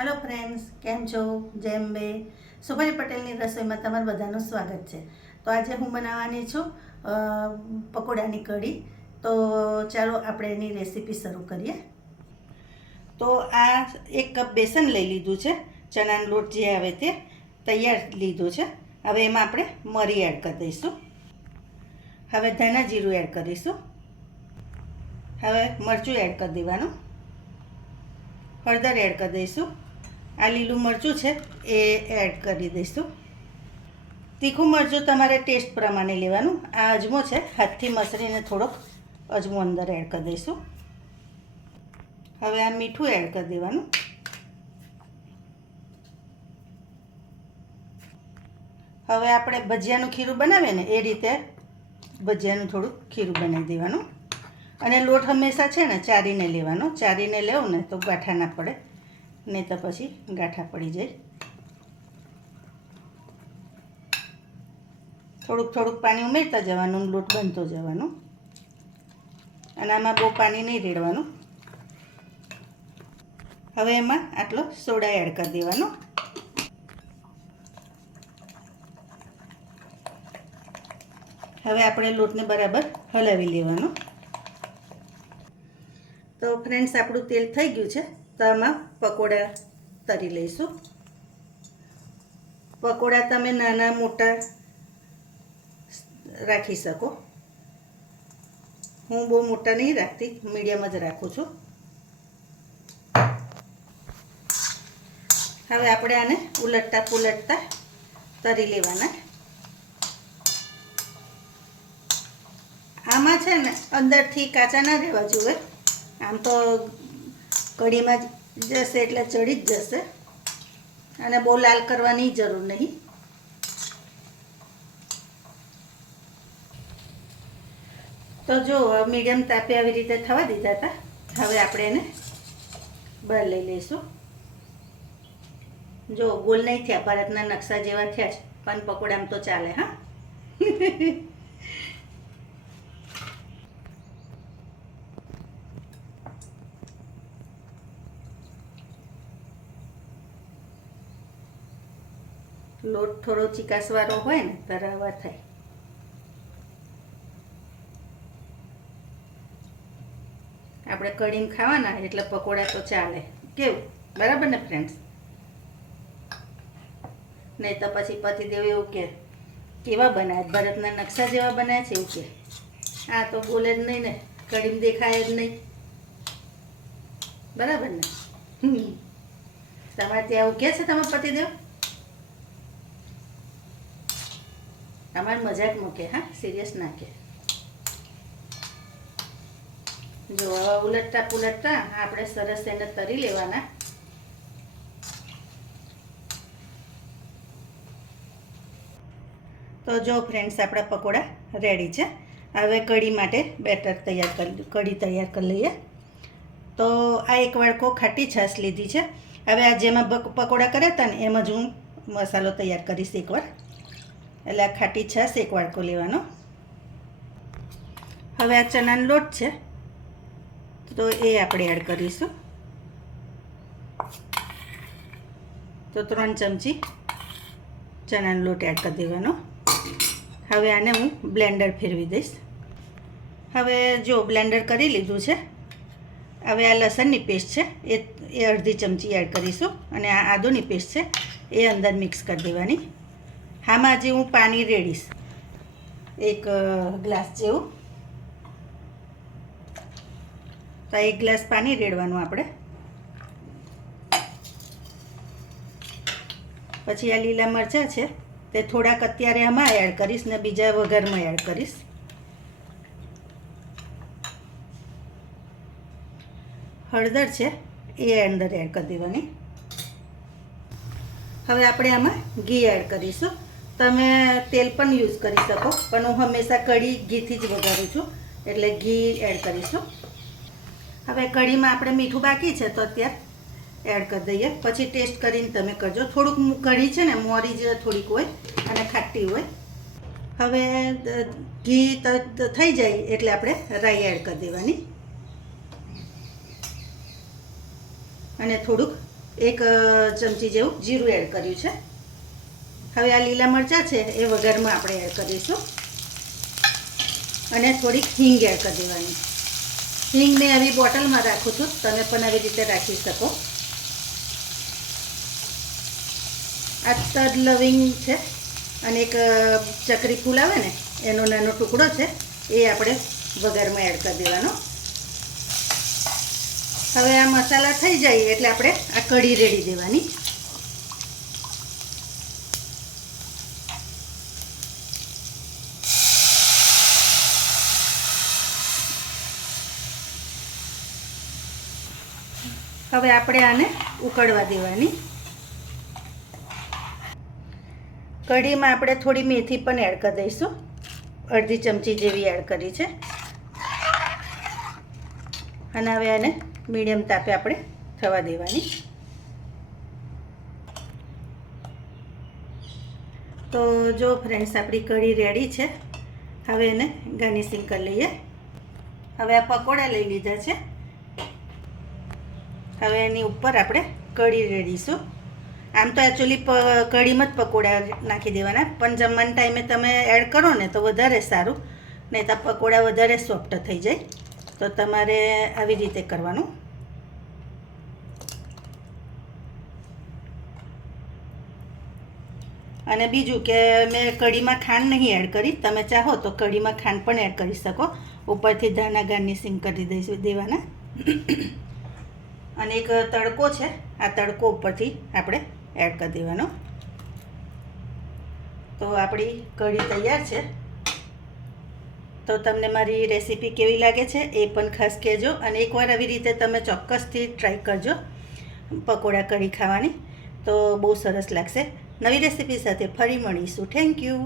Hello friends, केम छो? जय अंबे। सुभानी पटेलनी रसोईमां तमारुं बधानुं स्वागत है। तो आज हूँ बनावानी छूं पकोड़ानी कढ़ी। तो चालो आपणे एनी रेसिपी शरू करीए। तो आ 1 कप बेसन लई लीधुं छे, चनानो लोट जे आवे ते तैयार लीधो छे। हवे एमां आपणे मरी एड करी दईशुं। हवे धाणा जीरुं एड करीशुं। हवे मरचुं एड करी देवानुं। हळदर एड करी दईशुं। आ लीलू मरचुं छे ए एड करी दईशुं। तीखું મરચું તમારે ટેસ્ટ પ્રમાણે લેવાનું। આ અજમો છે, હાથથી મસળીને થોડોક અજમો અંદર એડ કરી દઈશું। હવે આ મીઠું એડ કરી દેવાનું। હવે આપણે ભજીયાનું ખીરું બનાવીએ ને એ રીતે ભજીયાનું થોડું ખીરું બનાવી દેવાનું। અને લોટ હંમેશા છે ને ચારીને લેવાનો। ચારીને લેવો ને તો ગાંઠા ના પડે, નહીં તો પછી ગાંઠા પડી જાય। થોડુંક થોડુંક પાણી ઉમેરતા જવાનું, લોટ બનતો જવાનો। અને આમાં બહુ પાણી નહીં રેડવાનું। હવે એમાં આટલો સોડા એડ કરી દેવાનો। હવે આપણે લોટને બરાબર હલાવી લેવાનો। તો ફ્રેન્ડ્સ, આપણું તેલ થઈ ગયું છે। તો આમાં પકોડા તરી લઈશું। પકોડા તમે નાના મોટા રાખી શકો। હું બહુ મોટા નહીં રાખતી, મીડિયમ જ રાખું છું। હવે આપણે આને ઉલટતા પુલટતા તરી લેવાના। આમાં છે ને અંદરથી કાચા ના રહેવા જોઈએ। આમ તો કઢીમાં જશે એટલે ચડી જ જશે, અને બહુ લાલ કરવાની જરૂર નહીં। તો જો મીડિયમ તાપે આવી રીતે થવા દીધા હતા। હવે આપણે એને બહાર લઈ લઈશું। જો ગોલ નહીં થયા, ભારતના નકશા જેવા થયા છે, પણ પકોડામાં તો ચાલે। હા લોટ થોડો ચીકાસવાળો હોય ને તો રવા થાય। આપણે કઢીમાં ખાવાના એટલે પકોડા તો ચાલે। કેવું, બરાબર ને ફ્રેન્ડ્સ? નહીં તો પછી પતિદેવ એવું કે કેવા બનાવ્યા, ભરતના નકશા જેવા બનાવ્યા છે એવું કે। આ તો બોલે જ નહીં ને, કઢીમાં દેખાય જ નહીં, બરાબર ને? તમારે ત્યાં આવું કે છે તમારા પતિદેવ? અમારે મજાક મૂકે, હા, સિરિયસ ના કે। જો હવે ઉલટતા પુલટતા આપણે સરસ એને તરી લેવાના। તો જો ફ્રેન્ડ્સ, આપણા પકોડા રેડી છે। હવે કઢી માટે બેટર કઢી તૈયાર કરી લઈએ। તો આ 1 વાડકો ખાટી છાશ લીધી છે। હવે આ જેમાં પકોડા કર્યા હતા ને એમાં જ હું મસાલો તૈયાર કરીશ એકવાર। એટલે આ ખાટી છાશ 1 વાડકો લેવાનો। હવે આ ચણાનો લોટ છે તો એ આપણે એડ કરીશું। તો 3 ચમચી ચણાનો લોટ એડ કરી દેવાનો। હવે આને હું બ્લેન્ડર ફેરવી દઈશ। હવે જો બ્લેન્ડર કરી લીધું છે। હવે આ લસણની પેસ્ટ છે એ અડધી ચમચી એડ કરીશું, અને આ આદુની પેસ્ટ છે એ અંદર મિક્સ કરી દેવાની। આમાં જે હું પાણી રેડીશ 1 ગ્લાસ જેવું। તો 1 ગ્લાસ પાણી રેડવાનું આપણે। પછી આ લીલા મરચાં છે તે થોડાક અત્યારે આમાં એડ કરીશ ને બીજા વઘારમાં એડ કરીશ। હળદર છે એ અંદર એડ કરી દેવાની। હવે આપણે આમાં ઘી એડ કરીશું। તમે તેલ પણ યુઝ કરી શકો, પણ હું હંમેશા કઢી ઘીથી જ વઘારું છું, એટલે ઘી એડ કરીશું। હવે કઢીમાં આપણે મીઠું બાકી છે તો અત્યારે એડ કરી દઈએ, પછી ટેસ્ટ કરીને તમે કરજો। થોડુંક કઢી છે ને મોરી જ થોડીક હોય અને ખાટી હોય। હવે ઘી થઈ જાય એટલે આપણે રાઈ એડ કરી દેવાની, અને થોડુંક 1 ચમચી જેવું જીરું એડ કર્યું છે. હવે આ લીલા મરચાં છે એ વઘારમાં આપણે એડ કરીશું અને થોડીક હિંગ એડ કરી દેવાની. હિંગ મેં આવી બોટલમાં રાખું છું, તમે પણ આવી રીતે રાખી શકો. આ તજ લવિંગ છે અને એક ચકરી ફૂલ આવે ને એનો નાનો ટુકડો છે એ આપણે વઘારમાં એડ કરી દેવાનો. હવે આ મસાલા થઈ જાય એટલે આપણે આ કઢી રેડી દેવાની. હવે આપણે આને ઉકળવા દેવાની. કઢીમાં આપણે થોડી મેથી પણ એડ કરી દઈશું, અડધી ચમચી જેવી એડ કરી છે. અને હવે આને મીડિયમ તાપે આપણે થવા દેવાની. તો જો ફ્રેન્ડ્સ, આપણી કઢી રેડી છે. હવે એને ગાર્નિશિંગ કરી લઈએ. હવે આ પકોડા લઈ લીધા છે. હવે એની ઉપર આપણે કઢી રેડીશું. આમ તો એકચ્યુઅલી કઢીમાં જ પકોડા નાખી દેવાના, પણ જમવાના ટાઈમે તમે એડ કરો ને તો વધારે સારું, નહીં તો પકોડા વધારે સોફ્ટ થઈ જાય. તો તમારે આવી રીતે કરવાનું. અને બીજું કે મેં કઢીમાં ખાંડ નહીં એડ કરી, તમે ચાહો તો કઢીમાં ખાંડ પણ એડ કરી શકો. ઉપરથી ધાણા ગાર્નિશિંગ કરી દેવાના. અને એક તડકો છે, આ તડકો ઉપરથી આપણે એડ કરી દેવાનો. તો આપણી કઢી તૈયાર છે. તો તમને મારી રેસીપી કેવી લાગે છે એ પણ ખાસ કહેજો. અને એકવાર આવી રીતે તમે ચોક્કસથી ટ્રાય કરજો પકોડા કઢી ખાવાની, તો બહુ સરસ લાગશે. નવી રેસીપી સાથે ફરી મળીશું. Thank you.